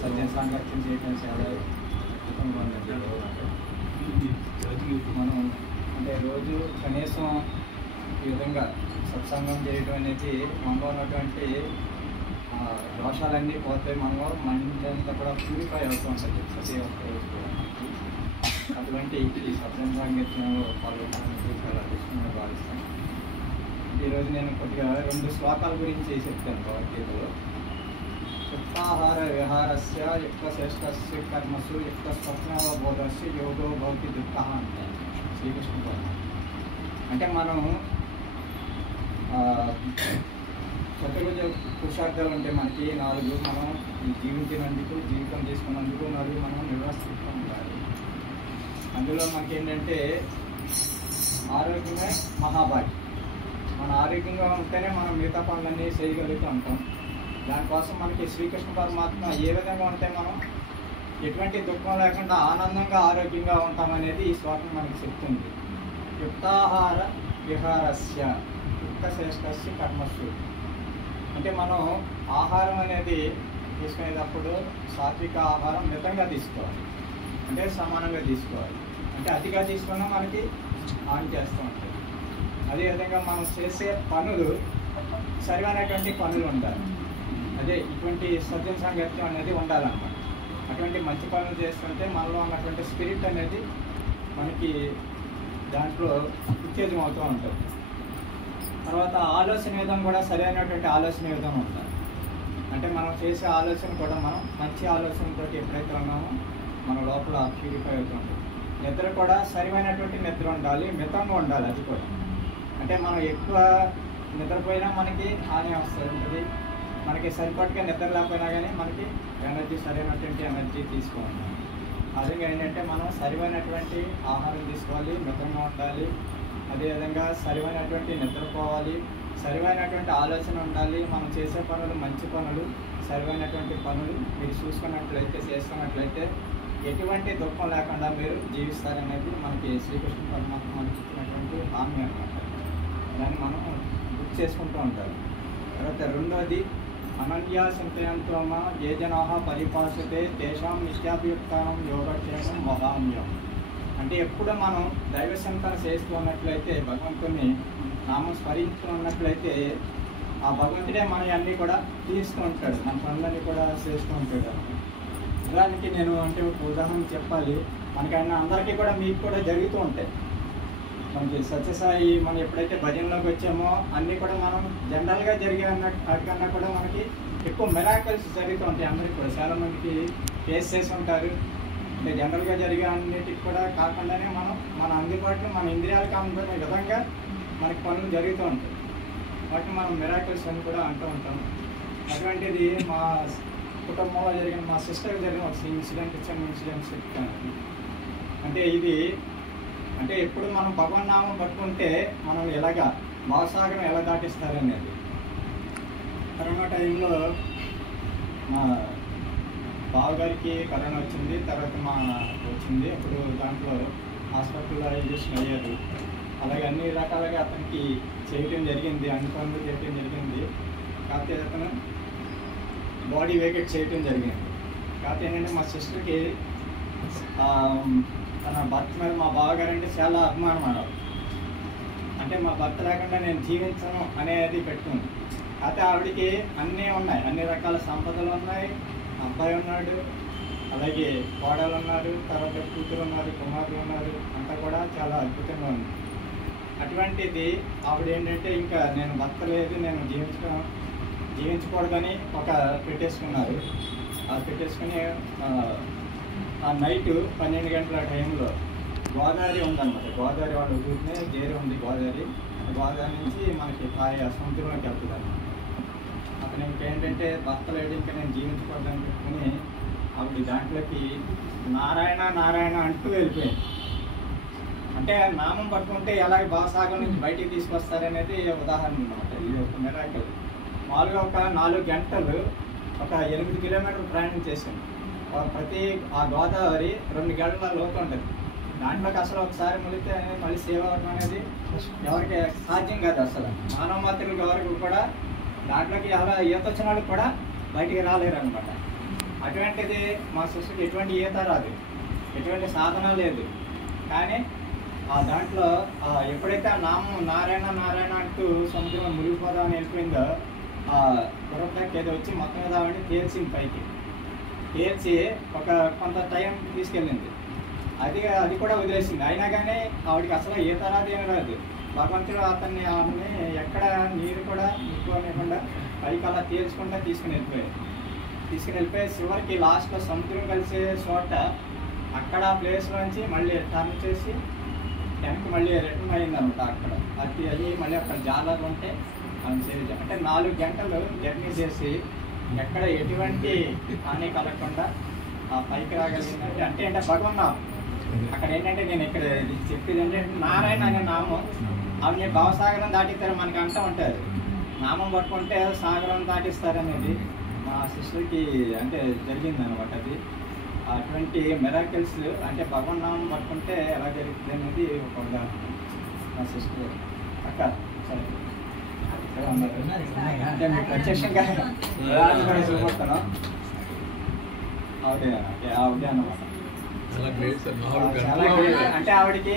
సజ్జన సాంగత్యం చేయడం చాలా అద్భుతంగా ఉంది. మనం అంటే రోజు కనీసం ఈ విధంగా సత్సంగం చేయడం అనేది మనలో ఉన్నటువంటి దోషాలన్నీ పోతాయి. మనలో మైండ్ అంతా కూడా ప్యూరిఫై అవుతూ ఉంటుంది ప్రతి ఒక్క రోజు. అటువంటి ఈ సత్సంగ సాంగత్యంలో పాల్గొనడానికి చాలా అదృష్టంగా భావిస్తాను. ఈరోజు నేను కొద్దిగా 2 శ్లోకాల గురించి చెప్తాను భగవద్గీతలో. యుక్తాహార విహారస్య యుక్తశ్రేష్టస్య కర్మసు యుక్త స్వప్నవబోధస్య యోగో భవతి దుఃఖ అంటే శ్రీకృష్ణ పరమాత్మ. అంటే మనం చతుర్భుజ పురుషార్థాలు ఉంటే మనకి 4 మనం జీవించినందుకు జీవితం తీసుకున్నందుకు 4 మనం నిర్వర్తిస్తూ ఉండాలి. అందులో మనకి ఏంటంటే ఆరోగ్యమే మహాభాగ్యం. మన ఆరోగ్యంగా ఉంటేనే మనం మిగతా పనులన్నీ చేయగలుగుతూ ఉంటాం. దానికోసం మనకి శ్రీకృష్ణ పరమాత్మ ఏ విధంగా ఉంటే మనం ఎటువంటి దుఃఖం లేకుండా ఆనందంగా ఆరోగ్యంగా ఉంటామనేది ఈ శ్లోకం మనకి చెప్తుంది. యుక్తాహార విహారస్య యుక్తశ్రేష్టస్య కర్మసు. అంటే మనం ఆహారం అనేది తీసుకునేటప్పుడు సాత్విక ఆహారం మితంగా తీసుకోవాలి, అంటే సమానంగా తీసుకోవాలి. అంటే అతిగా తీసుకున్నా మనకి హాని చేస్తూ ఉంటుంది. అదేవిధంగా మనం చేసే పనులు సరైనటువంటి పనులు ఉండాలి. అదే ఇటువంటి సజ్జన సాంగత్యం అనేది ఉండాలన్నమాట. అటువంటి మంచి పనులు చేస్తుంటే మనలో ఉన్నటువంటి స్పిరిట్ అనేది మనకి దాంట్లో ఉత్తేజం అవుతూ ఉంటుంది. తర్వాత ఆలోచన విధం కూడా సరైనటువంటి ఆలోచన విధం ఉండాలి. అంటే మనం చేసే ఆలోచన కూడా మనం మంచి ఆలోచనతో ఎప్పుడైతే ఉన్నామో మన లోపల ప్యూరిఫై అవుతుంది. నిద్ర కూడా సరైనటువంటి నిద్ర ఉండాలి, మితంగా ఉండాలి. అది కూడా అంటే మనం ఎక్కువ నిద్రపోయినా మనకి హాని వస్తూ ఉంటుంది, మనకి సరిపట్టుగా నిద్ర లేకపోయినా కానీ మనకి ఎనర్జీ సరైనటువంటి ఎనర్జీ తీసుకోవాలి. అదే ఏంటంటే మనం సరైనటువంటి ఆహారం తీసుకోవాలి, మితంగా ఉండాలి, అదేవిధంగా సరైనటువంటి నిద్రపోవాలి, సరైనటువంటి ఆలోచన ఉండాలి. మనం చేసే పనులు మంచి పనులు, సరైనటువంటి పనులు మీరు చూసుకున్నట్లయితే, చేస్తున్నట్లయితే ఎటువంటి దుఃఖం లేకుండా మీరు జీవిస్తారనేది మనకి శ్రీకృష్ణ పరమాత్మ మనకి ఇచ్చినటువంటి హామీ అన్నమాట. దాన్ని మనం గుర్తు చేసుకుంటూ ఉంటారు. తర్వాత రెండోది అనన్యా చింతయంతోమ ఏ జనా పరిపాసతే తేషాం నిత్యాభియుక్తానం యోగక్షేమం మహామ్యం. అంటే ఎప్పుడు మనం దైవ చింతన చేస్తూ ఉన్నట్లయితే, భగవంతుని నామం స్మరించుకున్నట్లయితే ఆ భగవంతుడే మన అన్నీ కూడా తీస్తూ ఉంటాడు, మన పనులన్నీ కూడా చేస్తూ ఉంటాడు. దానికి నేను అంటే ఒక ఉదాహరణ చెప్పాలి. మనకైనా అందరికీ కూడా మీకు కూడా జరుగుతూ ఉంటాయి. మనకి సత్యసాయి మనం ఎప్పుడైతే భజనలోకి వచ్చామో అన్నీ కూడా మనం జనరల్గా జరిగే వాటికన్నా కూడా మనకి ఎక్కువ మిరాకిల్స్ జరుగుతూ ఉంటాయి. అందరికీ కూడా చాలామందికి ఫేస్ చేసి ఉంటారు. అంటే జనరల్గా జరిగే అన్నిటికి కూడా కాకుండానే మనం మన అందుబాటులో మన ఇంద్రియాలకు అందుకునే విధంగా మనకి పనులు జరుగుతూ ఉంటాయి. వాటిని మనం మిరాకిల్స్ అని కూడా అంటూ ఉంటాం. అటువంటిది మా కుటుంబంలో జరిగిన మా సిస్టర్కి జరిగిన ఒక చిన్న ఇన్సిడెంట్స్ చెప్తాను. అంటే ఇది అంటే ఎప్పుడు మనం భగవన్నామం పట్టుకుంటే మనం ఎలాగా మహాసాగరం ఎలా దాటిస్తారనేది. కరోనా టైంలో మా బావగారికి కరోనా వచ్చింది, తర్వాత వచ్చింది. అప్పుడు దాంట్లో హాస్పిటలైజేషన్ అయ్యారు. అలాగే అన్ని రకాలుగా అతనికి చేయటం జరిగింది, అన్ని పనులు చేయటం జరిగింది. కాకపోతే అతను బాడీ వేకెట్ చేయటం జరిగింది. కాకపోతే ఏంటంటే మా సిస్టర్కి తన భర్త మీద మా బావగారు అంటే చాలా అభిమానం అన్నారు. అంటే మా భర్త లేకుండా నేను జీవించను అనేది పెట్టుకుంది. అయితే ఆవిడికి అన్నీ ఉన్నాయి, అన్ని రకాల సంపదలు ఉన్నాయి, అబ్బాయి ఉన్నాడు, అలాగే కోడలు ఉన్నారు, తర్వాత కూతురు ఉన్నారు, కుమారులు ఉన్నారు, అంతా కూడా చాలా అద్భుతంగా ఉంది. అటువంటిది ఆవిడ ఏంటంటే ఇంకా నేను భర్త లేదు, నేను జీవించకూడదని ఒక పెట్టేసుకున్నారు. అది పెట్టేసుకుని ఆ నైట్ 12 గంటల టైంలో గోదావరి ఉందన్నమాట. గోదావరి వాళ్ళ ఊరినే జేరి ఉంది గోదావరి. గోదావరి నుంచి మనకి సముద్రంలోకి వెళ్తుంది అన్నమాట. అతను ఇంకేంటంటే భర్త లేడు, ఇంకా నేను జీవించకూడదని పెట్టుకుని ఆవిడ దాంట్లోకి నారాయణ నారాయణ అంటూ వెళ్ళిపోయింది. అంటే నామం పట్టుకుంటే ఎలాగ భావసాగం నుంచి బయటికి తీసుకొస్తారనేది ఉదాహరణ అన్నమాట. ఇది ఒక మిరాకిల్. మామూలుగా ఒక 4 గంటలు ఒక 8 కిలోమీటర్లు ప్రయాణం చేసింది. ప్రతి ఆ గోదావరి 2 గంటల లోతు ఉంటుంది. దాంట్లోకి అసలు ఒకసారి ములితే మళ్ళీ సేవ అవ్వడం అనేది ఎవరికి సాధ్యం కాదు. అసలు మానవ మాత్రులు ఎవరికి కూడా దాంట్లోకి ఎలా ఈత వచ్చిన వాళ్ళకి కూడా బయటికి రాలేరు అనమాట. అటువంటిది మా సిస్టర్కి ఎటువంటి ఈత రాదు, ఎటువంటి సాధన లేదు. కానీ ఆ దాంట్లో ఎప్పుడైతే ఆ నామం నారాయణ నారాయణ అంటూ సముద్రంలో మునిగిపోదామని వెళ్ళిపోయిందో ఆ గుర్రపైకి ఏదో వచ్చి మొత్తం మీద ఆవిడ తేల్చింది. పైకి తేల్చి ఒక కొంత టైం తీసుకెళ్ళింది. అది కూడా వదిలేసింది. అయినా కానీ ఆవిడకి అసలు ఈత రాదు, ఏమి రాదు. భగవంతుడు ఆమెని ఎక్కడ నీరు కూడా ముట్టుకోనివ్వకుండా పైకి అలా తేల్చుకుంటా తీసుకుని వెళ్ళిపోయి చివరికి లాస్ట్లో సముద్రం కలిసే చోట అక్కడ ఆ ప్లేస్లోంచి మళ్ళీ టర్న్ చేసి వెనక్కి మళ్ళీ రిటర్న్ అయిందనమాట. అక్కడ అది అయ్యి మళ్ళీ అక్కడ జాలర్లు ఉంటే అంటే 4 గంటలు జర్నీ చేసి ఎక్కడ ఎటువంటి హాని కలగకుండా ఆ పైకి రాగలిగిందంటే అంటే భగవన్నామం. అక్కడ ఏంటంటే నేను ఇక్కడ చెప్పేది ఏంటంటే నారాయణ అనే నామం ఆమె భావసాగరం దాటిస్తారు మనకి అంటూ ఉంటారు. నామం పట్టుకుంటే సాగరం దాటిస్తారనేది మా సిస్టర్కి అంటే జరిగింది అనమాట. అది అటువంటి మిరాకిల్స్ అంటే భగవన్నామం పట్టుకుంటే ఎలా జరుగుతుంది అనేది ఒక ఉదాహరణ. మా సిస్టర్ అక్క సరే అంటే మీకు ప్రత్యక్షంగా కూడా చూపిస్తాను. ఆవిడే అన్నమాట. అంటే ఆవిడకి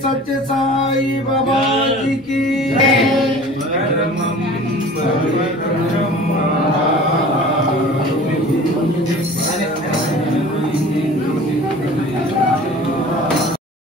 सत्य साई बाबा जी की